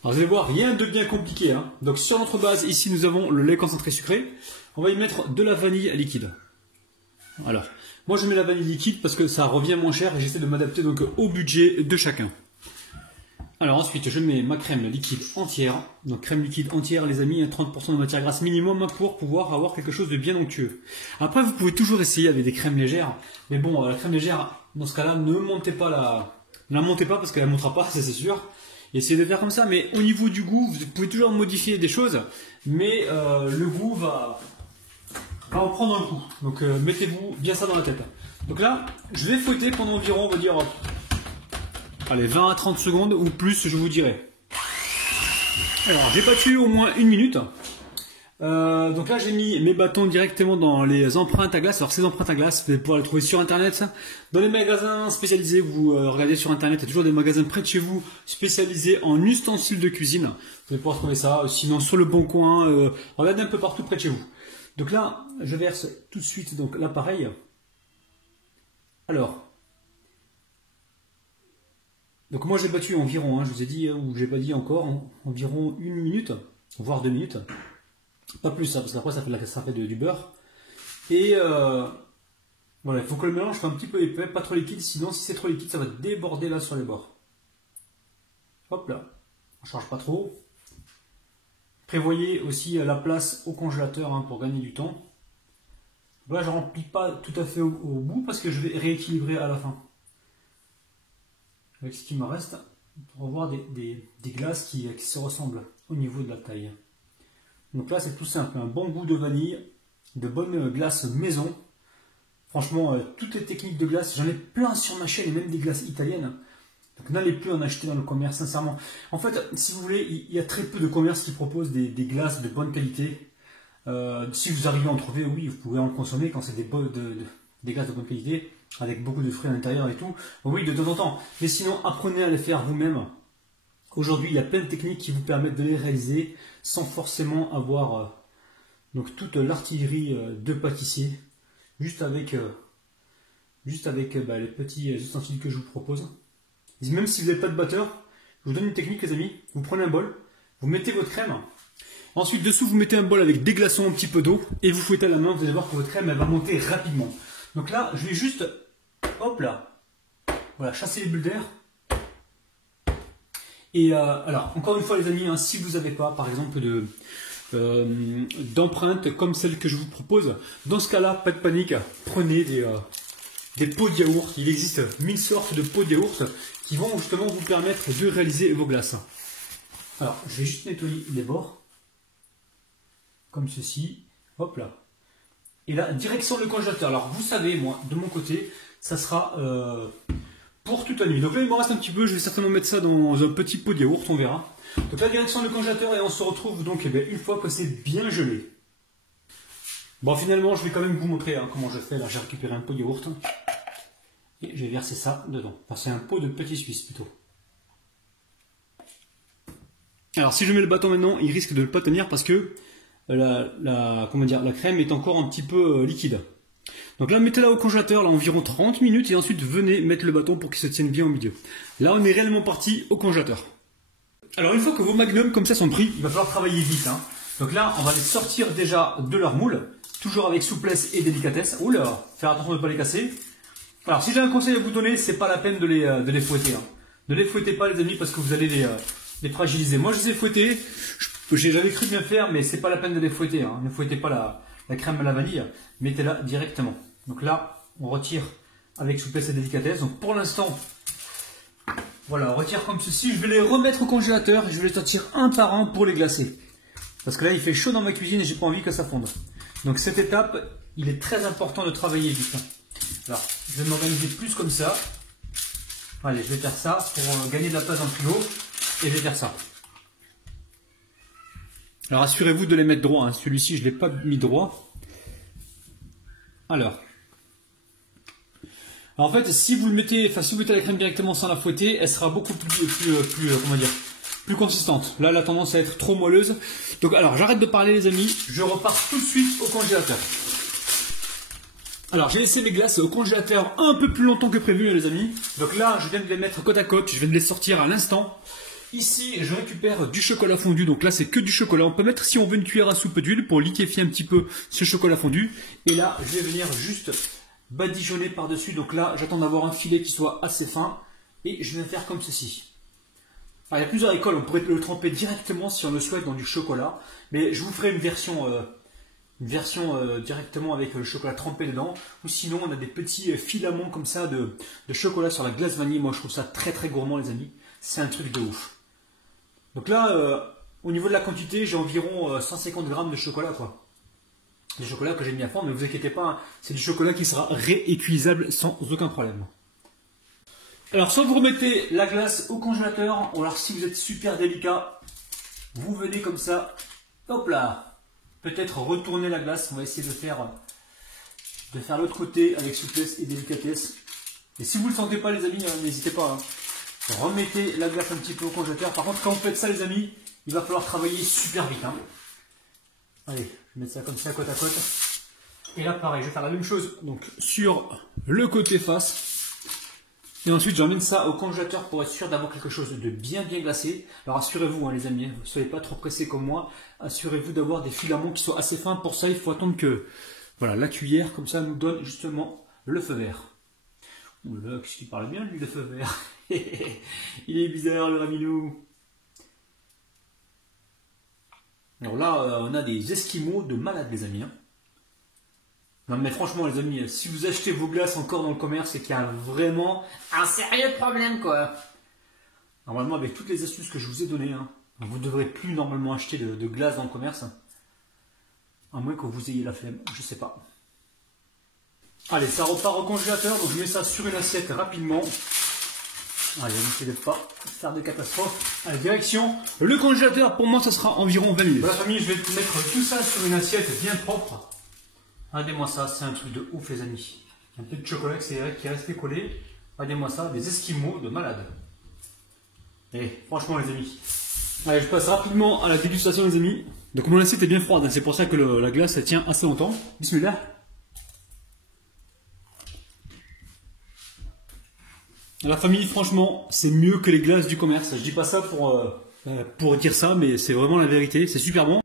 Alors vous allez voir, rien de bien compliqué, hein. Donc sur notre base, ici nous avons le lait concentré sucré. On va y mettre de la vanille liquide. Voilà. Moi je mets la vanille liquide parce que ça revient moins cher et j'essaie de m'adapter donc au budget de chacun. Alors ensuite je mets ma crème liquide entière. Donc crème liquide entière les amis, 30% de matière grasse minimum pour pouvoir avoir quelque chose de bien onctueux. Après vous pouvez toujours essayer avec des crèmes légères. Mais bon, la crème légère, dans ce cas-là, ne la montez pas parce qu'elle ne montera pas, ça c'est sûr. Essayez de faire comme ça, mais au niveau du goût, vous pouvez toujours modifier des choses, mais le goût va en prendre un coup. Donc mettez-vous bien ça dans la tête. Donc là, je vais fouetter pendant environ, on va dire, allez, 20 à 30 secondes ou plus, je vous dirai. Alors, j'ai battu au moins 1 minute. Donc là, j'ai mis mes bâtons directement dans les empreintes à glace. Alors, ces empreintes à glace, vous allez pouvoir les trouver sur Internet. Dans les magasins spécialisés, vous regardez sur Internet, il y a toujours des magasins près de chez vous spécialisés en ustensiles de cuisine. Vous allez pouvoir trouver ça. Sinon, sur le Bon Coin, regardez un peu partout près de chez vous. Donc là, je verse tout de suite l'appareil. Alors, donc moi j'ai battu environ, je vous ai dit, ou j'ai pas dit encore, environ 1 minute, voire 2 minutes. Pas plus, parce qu'après ça fait du beurre. Et voilà, il faut que le mélange soit un petit peu épais, pas trop liquide, sinon si c'est trop liquide, ça va déborder là sur les bords. Hop là, on ne change pas trop. Prévoyez aussi la place au congélateur pour gagner du temps. Là, je ne remplis pas tout à fait au bout parce que je vais rééquilibrer à la fin. Avec ce qui me reste, pour avoir des glaces qui se ressemblent au niveau de la taille. Donc là, c'est tout simple, un bon goût de vanille, de bonnes glaces maison. Franchement, toutes les techniques de glace, j'en ai plein sur ma chaîne, et même des glaces italiennes. Donc n'allez plus en acheter dans le commerce, sincèrement. En fait, si vous voulez, il y a très peu de commerces qui proposent des glaces de bonne qualité. Si vous arrivez à en trouver, oui, vous pouvez en consommer quand c'est des glaces de bonne qualité, avec beaucoup de fruits à l'intérieur et tout. Oui, de temps en temps. Mais sinon, apprenez à les faire vous-même. Aujourd'hui, il y a plein de techniques qui vous permettent de les réaliser sans forcément avoir toute l'artillerie de pâtissier, juste avec les petits ustensiles que je vous propose. Et même si vous n'êtes pas de batteur, je vous donne une technique les amis. Vous prenez un bol, vous mettez votre crème. Ensuite, dessous, vous mettez un bol avec des glaçons, un petit peu d'eau, et vous fouettez à la main, vous allez voir que votre crème elle va monter rapidement. Donc là, je vais juste, hop là, voilà, chasser les bulles d'air. Et alors, encore une fois les amis, si vous n'avez pas, par exemple, d'empreintes comme celle que je vous propose, dans ce cas-là, pas de panique, prenez des pots de yaourt. Il existe 1000 sortes de pots de yaourt qui vont justement vous permettre de réaliser vos glaces. Alors, je vais juste nettoyer les bords. Comme ceci, hop là. Et là, direction le congélateur. Alors, vous savez, moi, de mon côté, ça sera pour toute la nuit. Donc là, il me reste un petit peu, je vais certainement mettre ça dans un petit pot de yaourt, on verra. Donc la direction le congélateur et on se retrouve donc une fois que c'est bien gelé. Bon, finalement, je vais quand même vous montrer comment je fais. Là, j'ai récupéré un pot de yaourt et j'ai versé ça dedans. Enfin, c'est un pot de petit suisse plutôt. Alors, si je mets le bâton maintenant, il risque de ne pas tenir parce que la crème est encore un petit peu liquide. Donc là, mettez-la au congélateur, là, environ 30 minutes, et ensuite venez mettre le bâton pour qu'il se tienne bien au milieu. Là, on est réellement parti au congélateur. Alors, une fois que vos magnums comme ça sont pris, il va falloir travailler vite. Donc là, on va les sortir déjà de leur moule, toujours avec souplesse et délicatesse. Oula, faire attention de ne pas les casser. Alors, si j'ai un conseil à vous donner, c'est pas la peine de les fouetter. Ne les fouettez pas, les amis, parce que vous allez les fragiliser. Moi, je les ai fouettés. J'avais cru bien faire, mais c'est pas la peine de les fouetter. Ne fouettez pas la crème à la vanille, mettez-la directement. Donc là, on retire avec souplesse et délicatesse. Donc pour l'instant, voilà, on retire comme ceci. Je vais les remettre au congélateur et je vais les sortir un par un pour les glacer. Parce que là, il fait chaud dans ma cuisine et j'ai pas envie que ça fonde. Donc cette étape, il est très important de travailler vite. Alors, je vais m'organiser plus comme ça. Allez, je vais faire ça pour gagner de la place dans le frigo. Et je vais faire ça. Alors assurez-vous de les mettre droit. Celui-ci, je ne l'ai pas mis droit. Alors, en fait, si vous mettez la crème directement sans la fouetter, elle sera beaucoup plus consistante. Là, elle a tendance à être trop moelleuse. Donc, alors, j'arrête de parler, les amis. Je repars tout de suite au congélateur. Alors, j'ai laissé mes glaces au congélateur un peu plus longtemps que prévu, les amis. Donc là, je viens de les mettre côte à côte. Je viens de les sortir à l'instant. Ici, je récupère du chocolat fondu. Donc là, c'est que du chocolat. On peut mettre, si on veut, une cuillère à soupe d'huile pour liquéfier un petit peu ce chocolat fondu. Et là, je vais venir juste badigeonner par-dessus. Donc là, j'attends d'avoir un filet qui soit assez fin. Et je vais faire comme ceci. Alors, il y a plusieurs écoles. On pourrait le tremper directement si on le souhaite dans du chocolat. Mais je vous ferai une version directement avec le chocolat trempé dedans. Ou sinon, on a des petits filaments comme ça de chocolat sur la glace vanille. Moi, je trouve ça très très gourmand, les amis. C'est un truc de ouf. Donc là, au niveau de la quantité, j'ai environ 150 grammes de chocolat, quoi. Du chocolat que j'ai mis à fond, mais vous inquiétez pas, hein, c'est du chocolat qui sera réutilisable sans aucun problème. Alors, soit vous remettez la glace au congélateur, ou alors si vous êtes super délicat, vous venez comme ça, hop là, peut-être retourner la glace. On va essayer de faire l'autre côté avec souplesse et délicatesse. Et si vous ne le sentez pas, les amis, n'hésitez pas. Hein. Remettez la glace un petit peu au congélateur. Par contre, quand vous faites ça, les amis, il va falloir travailler super vite. Hein. Allez, je vais mettre ça comme ça, côte à côte. Et là, pareil, je vais faire la même chose donc sur le côté face. Et ensuite, j'emmène ça au congélateur pour être sûr d'avoir quelque chose de bien glacé. Alors, assurez-vous, hein, les amis, ne soyez pas trop pressés comme moi. Assurez-vous d'avoir des filaments qui soient assez fins. Pour ça, il faut attendre que voilà, la cuillère, comme ça, nous donne justement le feu vert. Oula, qu'est-ce qu'il parle bien, lui, le feu vert. Il est bizarre, le Raminou. Alors là, on a des esquimaux de malades, les amis. Hein. Non mais franchement, les amis, si vous achetez vos glaces encore dans le commerce, c'est qu'il y a vraiment un sérieux problème, quoi. Normalement, avec toutes les astuces que je vous ai données, hein, vous ne devrez plus normalement acheter de glace dans le commerce. À moins que vous ayez la flemme, je sais pas. Allez, ça repart au congélateur, donc je mets ça sur une assiette rapidement. Allez, n'essayez de pas faire de catastrophe. Allez, direction le congélateur. Pour moi, ça sera environ 20 minutes. Voilà, famille, je vais mettre tout ça sur une assiette bien propre. Regardez-moi ça, c'est un truc de ouf, les amis. Un peu de chocolat qui est resté collé. Regardez-moi ça, des esquimaux de malade. Et franchement, les amis. Allez, je passe rapidement à la dégustation, les amis. Donc, mon assiette est bien froide, hein, c'est pour ça que la glace, elle tient assez longtemps. Bismillah. La famille, franchement, c'est mieux que les glaces du commerce. Je dis pas ça pour dire ça, mais c'est vraiment la vérité. C'est super bon.